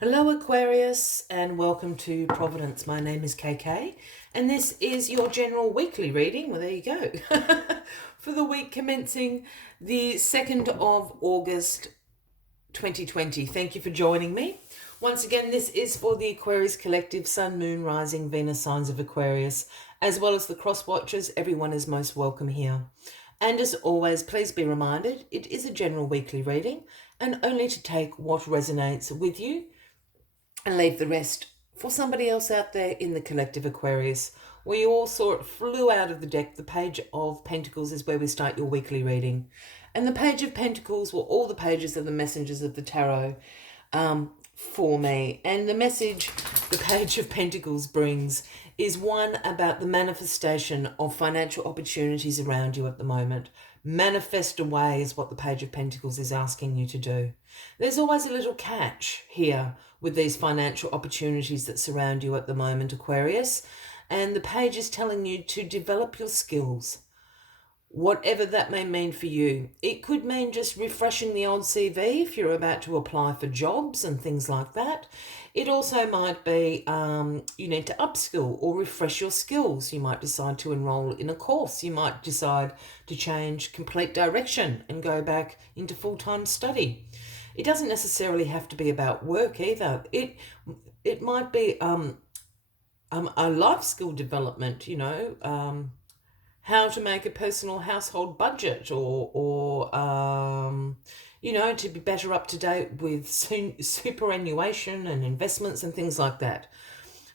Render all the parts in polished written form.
Hello, Aquarius, and welcome to Providence. My name is KK, and this is your general weekly reading. Well, there you go. For the week commencing the 2nd of August 2020. Thank you for joining me. Once again, this is for the Aquarius Collective, Sun, Moon, Rising, Venus signs of Aquarius, as well as the cross watchers. Everyone is most welcome here. And as always, please be reminded, it is a general weekly reading and only to take what resonates with you and leave the rest for somebody else out there in the collective Aquarius. We all saw it flew out of the deck. The Page of Pentacles is where we start your weekly reading. And the Page of Pentacles were all the pages of the messengers of the tarot for me. And the message the Page of Pentacles brings is one about the manifestation of financial opportunities around you at the moment. Manifest away is what the Page of Pentacles is asking you to do. There's always a little catch here with these financial opportunities that surround you at the moment, Aquarius. And the page is telling you to develop your skills, whatever that may mean for you. It could mean just refreshing the old CV if you're about to apply for jobs and things like that. It also might be you need to upskill or refresh your skills. You might decide to enroll in a course. You might decide to change complete direction and go back into full-time study. It doesn't necessarily have to be about work either. It might be a life skill development, how to make a personal household budget or to be better up to date with superannuation and investments and things like that.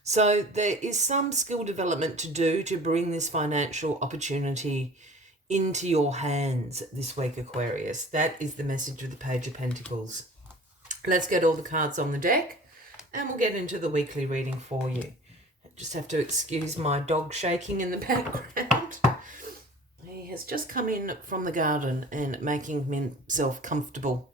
So there is some skill development to do to bring this financial opportunity into your hands this week, Aquarius. That is the message of the Page of Pentacles. Let's get all the cards on the deck and we'll get into the weekly reading for you. Just have to excuse my dog shaking in the background. He has just come in from the garden and making himself comfortable.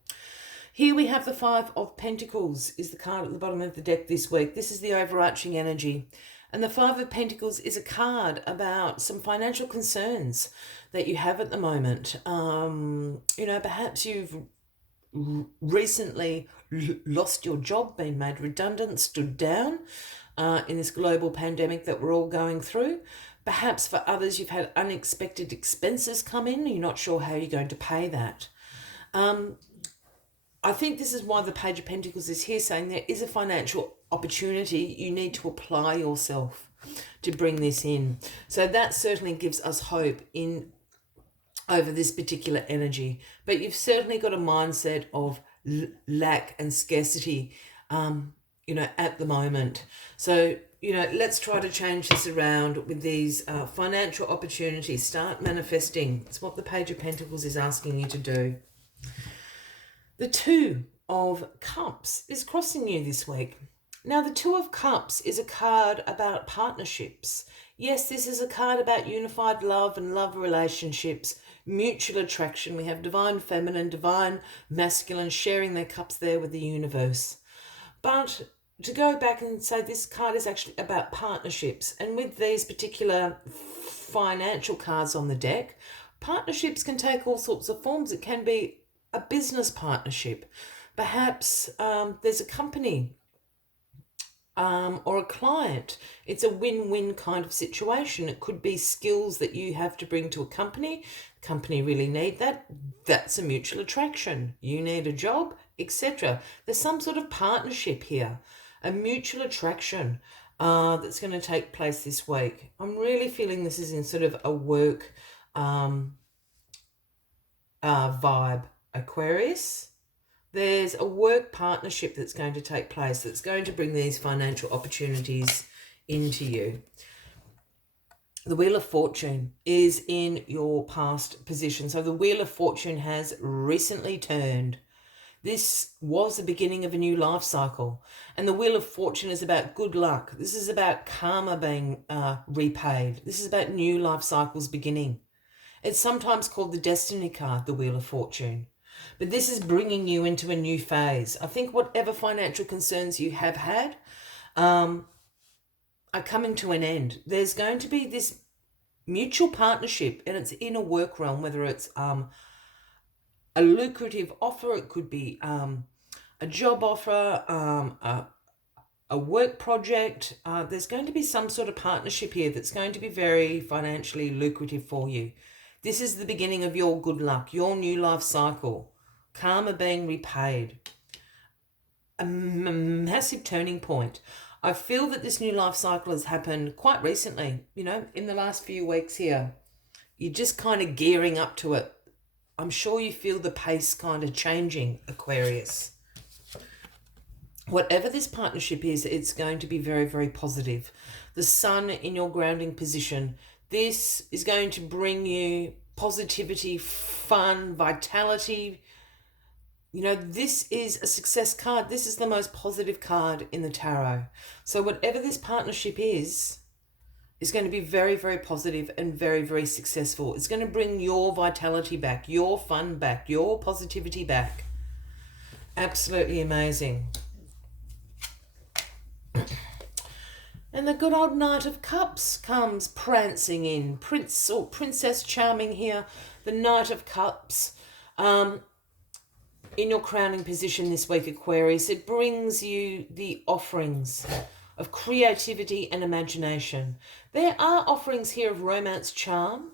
Here we have the Five of Pentacles is the card at the bottom of the deck this week. This is the overarching energy. And the Five of Pentacles is a card about some financial concerns that you have at the moment. Perhaps you've recently lost your job, been made redundant, stood down in this global pandemic that we're all going through. Perhaps for others, you've had unexpected expenses come in. You're not sure how you're going to pay that. I think this is why the Page of Pentacles is here, saying there is a financial opportunity. You need to apply yourself to bring this in. So that certainly gives us hope in over this particular energy. But you've certainly got a mindset of lack and scarcity, at the moment. So, let's try to change this around with these financial opportunities. Start manifesting. It's what the Page of Pentacles is asking you to do. The Two of Cups is crossing you this week. Now, the Two of Cups is a card about partnerships. Yes, this is a card about unified love and love relationships, mutual attraction. We have divine feminine, divine masculine sharing their cups there with the universe. But to go back and say this card is actually about partnerships, and with these particular financial cards on the deck, partnerships can take all sorts of forms. It can be a business partnership. Perhaps there's a company or a client. It's a win-win kind of situation. It could be skills that you have to bring to a company. The company really need that. That's a mutual attraction. You need a job, etc. There's some sort of partnership here, a mutual attraction that's going to take place this week. I'm really feeling this is in sort of a work vibe, Aquarius. There's a work partnership that's going to take place that's going to bring these financial opportunities into you. The Wheel of Fortune is in your past position. So the Wheel of Fortune has recently turned. This was the beginning of a new life cycle. And the Wheel of Fortune is about good luck. This is about karma being repaid. This is about new life cycles beginning. It's sometimes called the Destiny card, the Wheel of Fortune. But this is bringing you into a new phase. I think whatever financial concerns you have had are coming to an end. There's going to be this mutual partnership, and it's in a work realm, whether it's a lucrative offer, it could be a job offer, a work project. There's going to be some sort of partnership here that's going to be very financially lucrative for you. This is the beginning of your good luck, your new life cycle. Karma being repaid. A massive turning point. I feel that this new life cycle has happened quite recently, in the last few weeks here. You're just kind of gearing up to it. I'm sure you feel the pace kind of changing, Aquarius. Whatever this partnership is, it's going to be very, very positive. The sun in your grounding position, this is going to bring you positivity, fun, vitality. This is a success card. This is the most positive card in the tarot. So whatever this partnership is going to be very, very positive and very, very successful. It's going to bring your vitality back, your fun back, your positivity back. Absolutely amazing. And the good old Knight of Cups comes prancing in. Prince or Princess Charming here. The Knight of Cups. In your crowning position this week, Aquarius, it brings you the offerings of creativity and imagination. There are offerings here of romance, charm,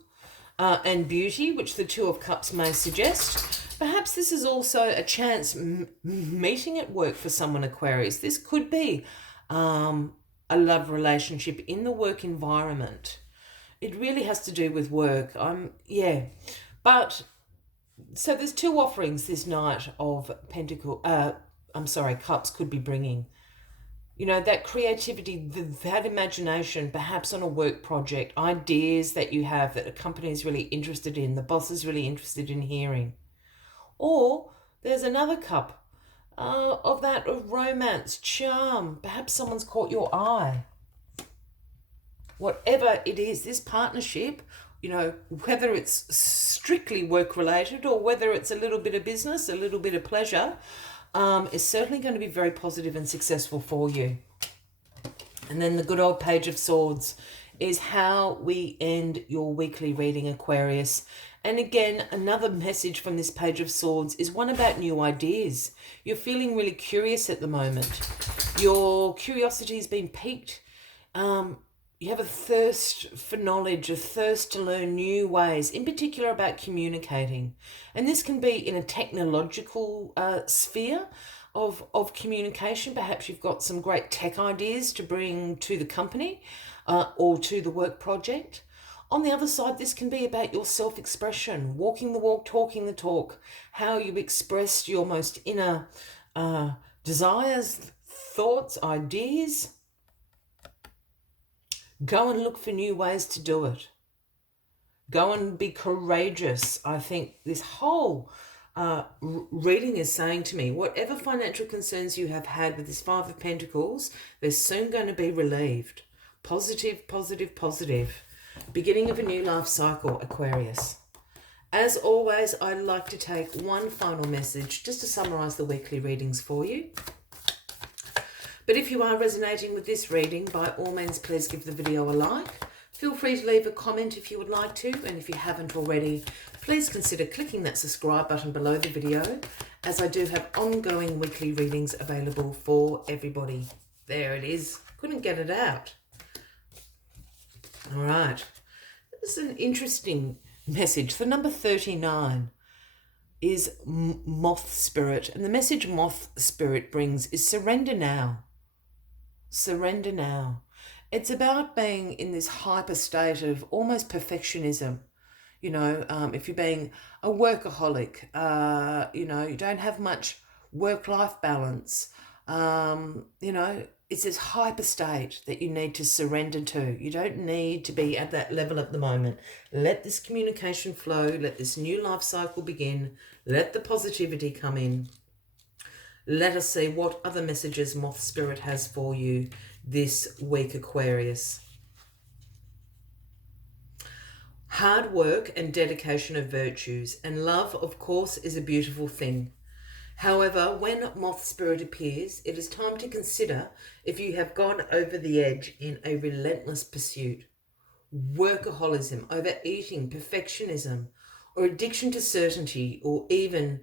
and beauty, which the Two of Cups may suggest. Perhaps this is also a chance meeting at work for someone, Aquarius. This could be a love relationship in the work environment. It really has to do with work. But so there's two offerings this Knight of Cups could be bringing. That creativity, that imagination, perhaps on a work project, ideas that you have that a company is really interested in, the boss is really interested in hearing. Or there's another cup of romance, charm. Perhaps someone's caught your eye. Whatever it is, this partnership, whether it's strictly work related or whether it's a little bit of business, a little bit of pleasure, is certainly going to be very positive and successful for you. And then the good old Page of Swords is how we end your weekly reading, Aquarius. And again, another message from this Page of Swords is one about new ideas. You're feeling really curious at the moment. Your curiosity has been piqued. You have a thirst for knowledge, a thirst to learn new ways, in particular about communicating. And this can be in a technological sphere of communication. Perhaps you've got some great tech ideas to bring to the company or to the work project. On the other side, this can be about your self-expression, walking the walk, talking the talk, how you expressed your most inner desires, thoughts, ideas. Go and look for new ways to do it. Go and be courageous. I think this whole reading is saying to me, whatever financial concerns you have had with this Five of Pentacles, they're soon going to be relieved. Positive, positive, positive. Beginning of a new life cycle, Aquarius. As always, I'd like to take one final message just to summarize the weekly readings for you. But if you are resonating with this reading, by all means, please give the video a like. Feel free to leave a comment if you would like to. And if you haven't already, please consider clicking that subscribe button below the video, as I do have ongoing weekly readings available for everybody. There it is. Couldn't get it out. All right. This is an interesting message. The number 39 is Moth Spirit. And the message Moth Spirit brings is surrender now. Surrender now. It's about being in this hyper state of almost perfectionism. If you're being a workaholic, you don't have much work-life balance. It's this hyper state that you need to surrender to. You don't need to be at that level at the moment. Let this communication flow. Let this new life cycle begin. Let the positivity come in. Let us see what other messages Moth Spirit has for you this week, Aquarius. Hard work and dedication are virtues, and love, of course, is a beautiful thing. However, when Moth Spirit appears, it is time to consider if you have gone over the edge in a relentless pursuit. Workaholism, overeating, perfectionism, or addiction to certainty, or even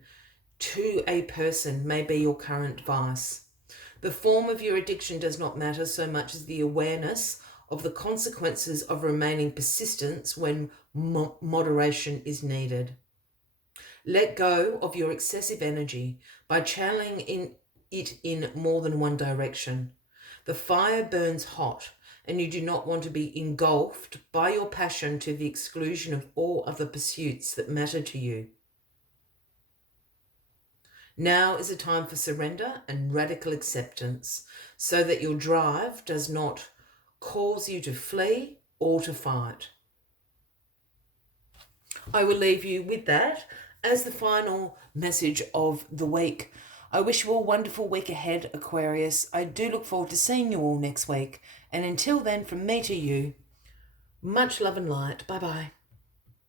to a person may be your current vice. The form of your addiction does not matter so much as the awareness of the consequences of remaining persistent when moderation is needed. Let go of your excessive energy by channeling it in more than one direction. The fire burns hot, and you do not want to be engulfed by your passion to the exclusion of all other pursuits that matter to you. Now is a time for surrender and radical acceptance, so that your drive does not cause you to flee or to fight. I will leave you with that as the final message of the week. I wish you all a wonderful week ahead, Aquarius. I do look forward to seeing you all next week. And until then, from me to you, much love and light. Bye-bye.